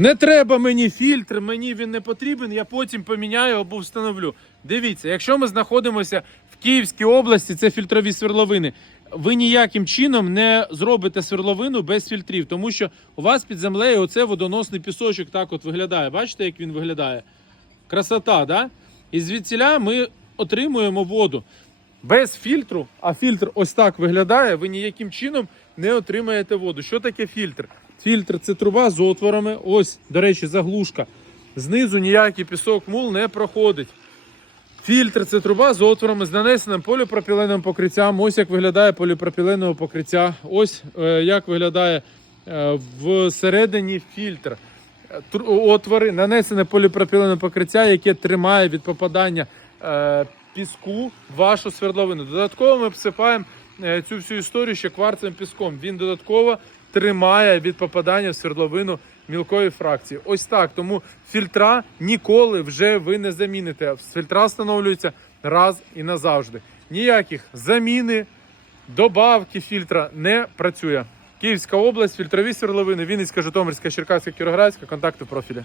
Не треба мені фільтр, мені він не потрібен, я потім поміняю або встановлю. Дивіться, якщо ми знаходимося в Київській області, це фільтрові свердловини. Ви ніяким чином не зробите свердловину без фільтрів, тому що у вас під землею оце водоносний пісочок так от виглядає. Бачите, як він виглядає? Красота, да? І звідсіля ми отримуємо воду без фільтру, а фільтр ось так виглядає, ви ніяким чином не отримаєте воду. Що таке фільтр? Фільтр це труба з отворами. Ось, до речі, заглушка. Знизу ніякий пісок мул не проходить. Фільтр це труба з отворами, з нанесеним поліпропіленовим покриттям. Ось як виглядає поліпропіленове покриття. Ось е, як виглядає е, всередині фільтр. Отвори, нанесене поліпропіленове покриття, яке тримає від попадання е, піску вашу свердловину. Додатково ми обсипаємо е, цю всю історію ще кварцевим піском. Він додатково тримає від попадання в свердловину мілкої фракції. Ось так. Тому фільтра ніколи вже ви не заміните. Фільтра встановлюються раз і назавжди. Ніяких заміни, добавки фільтра не працює. Київська область, фільтрові свердловини, Вінницька, Житомирська, Черкаська, Кіровоградська, контакти в профілі.